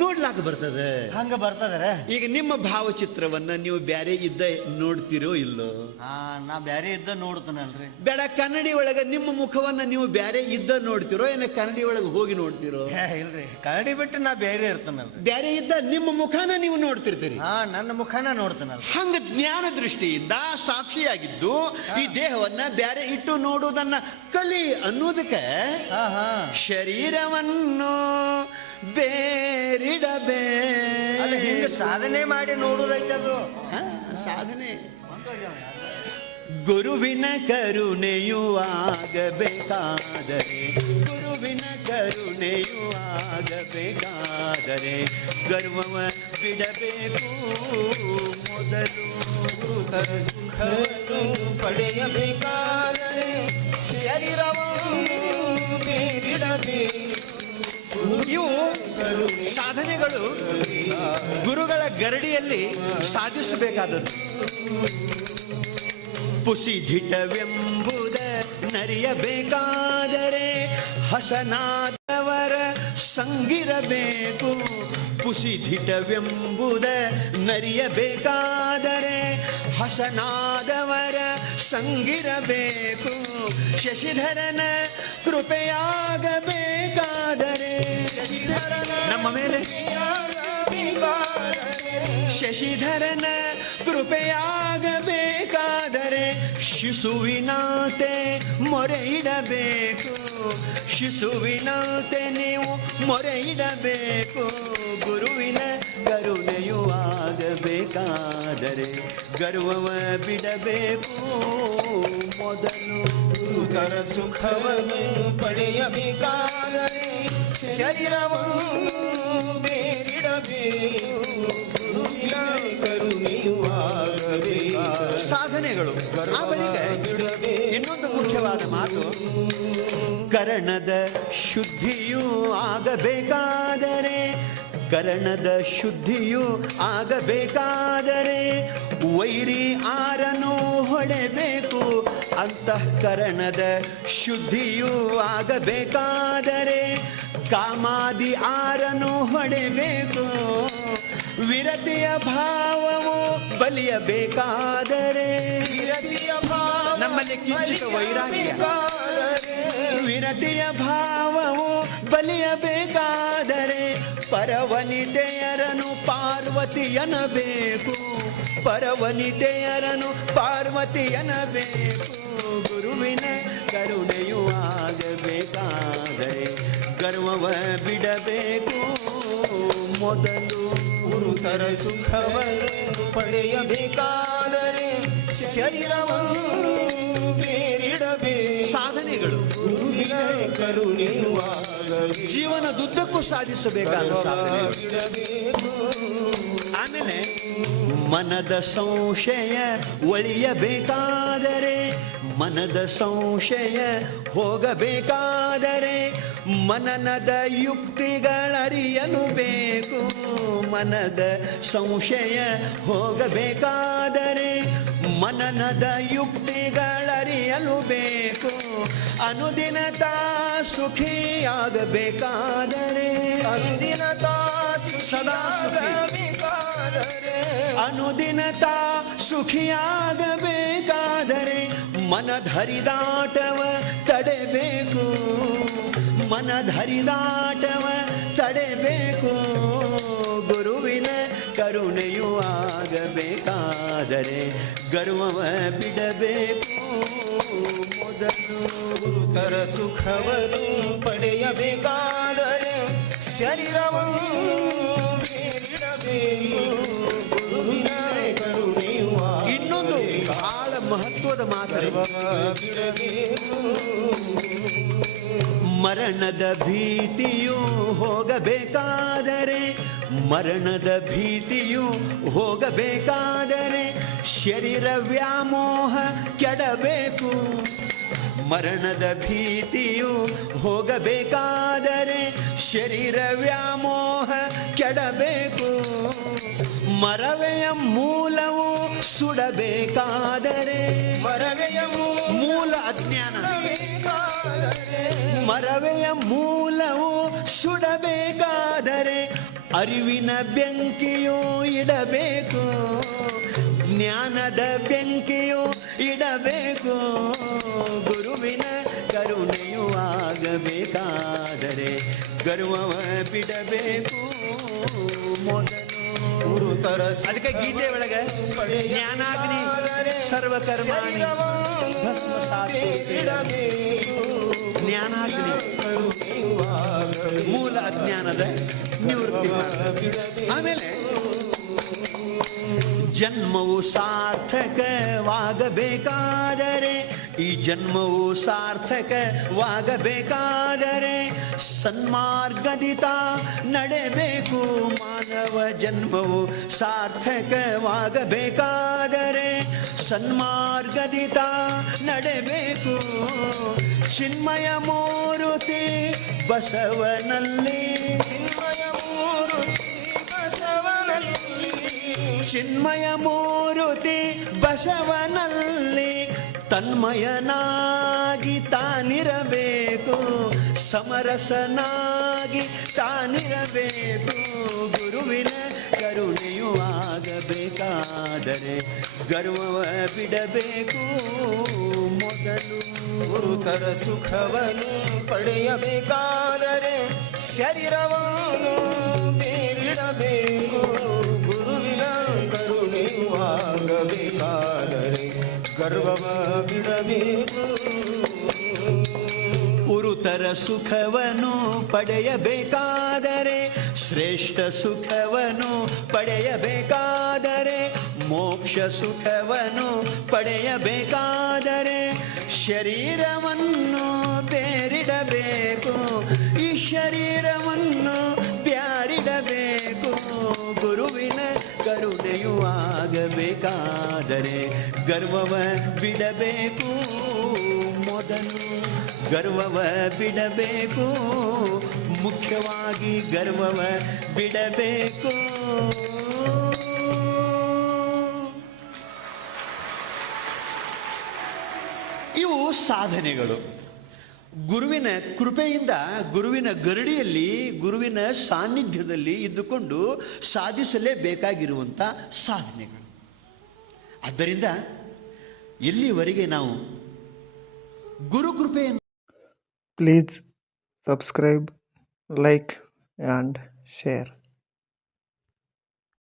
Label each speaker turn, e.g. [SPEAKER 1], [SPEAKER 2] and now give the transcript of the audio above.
[SPEAKER 1] ನೋಡ್ಲಾಕ ಬರ್ತದೆ.
[SPEAKER 2] ಹಂಗ ಬರ್ತದರ?
[SPEAKER 1] ಈಗ ನಿಮ್ಮ ಭಾವಚಿತ್ರವನ್ನ ನೀವು ಬ್ಯಾರೆ ಇದ್ದ ನೋಡ್ತಿರೋ ಇಲ್ಲೋ?
[SPEAKER 2] ಹಾ ನಾ ಬ್ಯಾರೆ ಇದ್ದ ನೋಡ್ತಾನಲ್ರಿ.
[SPEAKER 1] ಬೇಡ ಕನ್ನಡಿ ಒಳಗ ನಿಮ್ಮ ಮುಖವನ್ನ ನೀವು ಬ್ಯಾರೆ ಇದ್ದ ನೋಡ್ತಿರೋ ಏನ ಕನ್ನಡಿ ಒಳಗೆ ಹೋಗಿ ನೋಡ್ತಿರೋ?
[SPEAKER 2] ಇಲ್ರಿ. ಕನ್ನಡಿ ಬಿಟ್ಟು ನಾ ಬ್ಯಾರೆ ಇರ್ತಾನಲ್
[SPEAKER 1] ಬ್ಯಾರೆ ಇದ್ದ ನಿಮ್ಮ ಮುಖಾನ ನೀವು ನೋಡ್ತಿರ್ತೀರಿ.
[SPEAKER 2] ಹಾ ನನ್ನ ಮುಖಾನ ನೋಡ್ತಾನಲ್
[SPEAKER 1] ಹಂಗ ಜ್ಞಾನ ದೃಷ್ಟಿಯಿಂದ ಸಾಕ್ಷಿಯಾಗಿದ್ದು ಈ ದೇಹವನ್ನ ಬ್ಯಾರೆ ಇಟ್ಟು ನೋಡುವುದನ್ನ ಕಲಿ ಅನ್ನೋದಕ್ಕೆ ಶರೀರವನ್ನು ಬೇರಿಡಬೇ.
[SPEAKER 2] ಅದು ಹಿಂಗ ಸಾಧನೆ ಮಾಡಿ ನೋಡುದೈತೆ ಅದು?
[SPEAKER 1] ಸಾಧನೆ. ಗುರುವಿನ ಕರುಣೆಯು ಆಗಬೇಕಾದರೆ ಗುರುವಿನ ಕರುಣೆಯು ಆಗಬೇಕಾದರೆ ಗರ್ವವ ಬಿಡಬೇಕು. ಮೊದಲು
[SPEAKER 3] ಗುರುತರ ಸುಖವನ್ನು ಪಡೆಯಬೇಕಾದರೆ ಶರೀರವನ್ನು ಬೇರಿಡಬೇಕು.
[SPEAKER 1] ಇವು ಸಾಧನೆಗಳು ಗುರುಗಳ ಗರಡಿಯಲ್ಲಿ ಸಾಧಿಸಬೇಕಾದದ್ದು. ಪುಸಿಧಿಟವೆಂಬುದ ನರಿಯಬೇಕಾದರೆ ಹಸನಾದವರ ಸಂಗಿರಬೇಕು. ಪುಸಿಧಿಟವೆಂಬುದ ನರಿಯಬೇಕಾದರೆ ಹಸನಾದವರ ಸಂಗಿರಬೇಕು. ಶಶಿಧರನ ಕೃಪೆಯಾಗಬೇಕಾದರೆ ಶಶಿಧರನ ಕೃಪೆಯಾಗಬೇಕಾದರೆ ಶಿಶುವಿನಾತೆ ಮೊರೆ ಇಡಬೇಕು ಶಿಶುವಿನಾತೆ ನೀವು ಮೊರೆ ಇಡಬೇಕು ಗುರುವಿನ ಕರುಣೆಯು ಆಗಬೇಕಾದರೆ ಗರ್ವವ ಬಿಡಬೇಕು. ಮೊದಲು
[SPEAKER 3] ಗುರುತರ ಸುಖವನ್ನು ಪಡೆಯಬೇಕಾದರೆ ಶರೀರವನ್ನು ಬೇರಿಡಬೇಕು.
[SPEAKER 1] ಇನ್ನೊಂದು ಮಾತು. ಕರಣದ ಶುದ್ಧಿಯು ಆಗಬೇಕಾದರೆ ಕರಣದ ಶುದ್ಧಿಯು ಆಗಬೇಕಾದರೆ ವೈರಿ ಆರನು ಹೊಡೆಬೇಕು ಅಂತಃಕರಣದ ಶುದ್ಧಿಯೂ ಆಗಬೇಕಾದರೆ ಕಾಮಾದಿ ಆರನು ಹೊಡೆಬೇಕು. ವಿರತಿಯ ಭಾವವು ಬಲಿಯಬೇಕಾದರೆ
[SPEAKER 3] ವಿರತಿಯ ಭಾವ
[SPEAKER 1] ನಮ್ಮಲ್ಲಿ ಕಿಂಚಿತ ವೈರಾಗ್ಯ. ವಿರತಿಯ ಭಾವವು ಬಲಿಯಬೇಕಾದರೆ ಪರವನಿತೆಯರನು ಪಾರ್ವತಿಯನಬೇಕು ಪರವನಿತೆಯರನು ಪಾರ್ವತಿಯನಬೇಕು. ಗುರುವಿನ ಕರುಣೆಯು ಆಗಬೇಕಾದರೆ ಗರ್ವವ ಬಿಡಬೇಕು. ಮೊದಲು
[SPEAKER 3] ಗುರುತರ ಸುಖವನ್ನು ಪಡೆಯಬೇಕಾದರೆ ಶರೀರವನ್ನು
[SPEAKER 1] ಜೀವನದುದ್ದಕ್ಕೂ ಸಾಧಿಸಬೇಕಾದ ಆಮೇಲೆ ಮನದ ಸಂಶಯ ಒಳಿಯಬೇಕಾದರೆ, ಮನದ ಸಂಶಯ ಹೋಗಬೇಕಾದರೆ, ಮನನದ ಯುಕ್ತಿಗಳರಿಯಲು ಬೇಕು. ಮನದ ಸಂಶಯ ಹೋಗಬೇಕಾದರೆ, ಮನನದ ಯುಕ್ತಿಗಳರಿಯಲು ಬೇಕು. ಅನುದಿನತಾ ಸುಖಿಯಾಗಬೇಕಾದರೆ
[SPEAKER 3] ಅನುದಿನ ತಾಸು
[SPEAKER 1] ಸದಾ ಸುಖಿ.
[SPEAKER 3] ಬೇಕಾದರೆ
[SPEAKER 1] ಅನುದಿನತಾ ಸುಖಿಯಾಗಬೇಕಾದರೆ ಮನಧರಿದಾಟವ ತಡೆಬೇಕು ಮನಧರಿದಾಟವ ತಡೆಬೇಕು ಗುರುವಿನ ಕರುಣೆಯು ಆಗಬೇಕಾದರೆ ಗರ್ವವ ಬಿಡಬೇಕು ಮೊದಲು
[SPEAKER 3] ಗುರುತರ ಸುಖವನ್ನು ಪಡೆಯಬೇಕಾದರೆ
[SPEAKER 1] ಇನ್ನೊಂದು ಬಹಳ ಮಹತ್ವದ ಮಾತು ಮರಣದ ಭೀತಿಯು ಹೋಗಬೇಕಾದರೆ, ಮರಣದ ಭೀತಿಯು ಹೋಗಬೇಕಾದರೆ ಶರೀರ ವ್ಯಾಮೋಹ ಕೆಡಬೇಕು. ಮರಣದ ಭೀತಿಯು ಹೋಗಬೇಕಾದರೆ ಶರೀರ ವ್ಯಾಮೋಹ ಕೆಡಬೇಕು. ಮರವೆಯ ಮೂಲವು ಸುಡಬೇಕಾದರೆ
[SPEAKER 3] ಮರವೆಯ
[SPEAKER 1] ಮೂಲ ಅಜ್ಞಾನ. ಮರವೆಯ ಮೂಲವು ಸುಡಬೇಕಾದರೆ ಅರಿವಿನ ಬೆಂಕಿಯು ಇಡಬೇಕು. ಜ್ಞಾನದ ಬೆಂಕಿಯು ಇಡಬೇಕು. ಗುರುವಿನ ಕರುಣೆಯು ಆಗಬೇಕಾದರೆ ಗರ್ವವ ಬಿಡಬೇಕು. ಮೊದಲು
[SPEAKER 3] ಗುರುತರ
[SPEAKER 1] ಅದಕ್ಕೆ ಗೀತೆ ಒಳಗೆ ಜ್ಞಾನಾಗ್ನಿ ಸರ್ವಕರ್ಮ ಜ್ಞಾನಾಗ್ನಿ ಮೂಲ ಅಜ್ಞಾನದ ನಿವೃತ್ತಿ. ಆಮೇಲೆ ಜನ್ಮವು ಸಾರ್ಥಕವಾಗಬೇಕಾದರೆ, ಈ ಜನ್ಮವು ಸಾರ್ಥಕವಾಗಬೇಕಾದರೆ ಸನ್ಮಾರ್ಗದಿತ ನಡೆಬೇಕು. ಮಾನವ ಜನ್ಮವು ಸಾರ್ಥಕವಾಗಬೇಕಾದರೆ ಸನ್ಮಾರ್ಗದಿತ ನಡೆಬೇಕು. ಚಿನ್ಮಯ ಮೂರುತಿ ಬಸವನಲ್ಲಿ.
[SPEAKER 3] ಚಿನ್ಮಯ ಮೂರುತಿ
[SPEAKER 1] ಚಿನ್ಮಯ ಮೂರುತಿ ಬಸವನಲ್ಲಿ ತನ್ಮಯನಾಗಿ ತಾನಿರಬೇಕು, ಸಮರಸನಾಗಿ ತಾನಿರಬೇಕು. ಗುರುವಿನ ಕರುಣೆಯು ಆಗಬೇಕಾದರೆ ಗರ್ವವ ಬಿಡಬೇಕು. ಮೊದಲು
[SPEAKER 3] ಗುರುತರ ಸುಖವನ್ನು ಪಡೆಯಬೇಕಾದರೆ ಶರೀರವನ್ನು ಗರ್ವವ ಬಿಡಬೇಕು.
[SPEAKER 1] ಪುರುತರ ಸುಖವನ್ನು ಪಡೆಯಬೇಕಾದರೆ, ಶ್ರೇಷ್ಠ ಸುಖವನ್ನು ಪಡೆಯಬೇಕಾದರೆ, ಮೋಕ್ಷ ಸುಖವನ್ನು ಪಡೆಯಬೇಕಾದರೆ, ಶರೀರವನ್ನು ಬೇರಿಡಬೇಕು. ಈ ಶರೀರವನ್ನು ಆಗಬೇಕಾದರೆ ಗರ್ವವ ಬಿಡಬೇಕು ಮೊದಲು. ಗರ್ವವ ಬಿಡಬೇಕು ಮುಖ್ಯವಾಗಿ ಗರ್ವವ ಬಿಡಬೇಕು. ಇವು ಸಾಧನೆಗಳು. ಗುರುವಿನ ಕೃಪೆಯಿಂದ, ಗುರುವಿನ ಗರಡಿಯಲ್ಲಿ, ಗುರುವಿನ ಸಾನ್ನಿಧ್ಯದಲ್ಲಿ ಇದ್ದುಕೊಂಡು ಸಾಧಿಸಲೇಬೇಕಾಗಿರುವಂಥ ಸಾಧನೆಗಳು ಆದ್ದರಿಂದ ಎಲ್ಲಿವರೆಗೆ ನಾವು ಗುರು ಕೃಪೆಯನ್ನು
[SPEAKER 4] please subscribe like and share.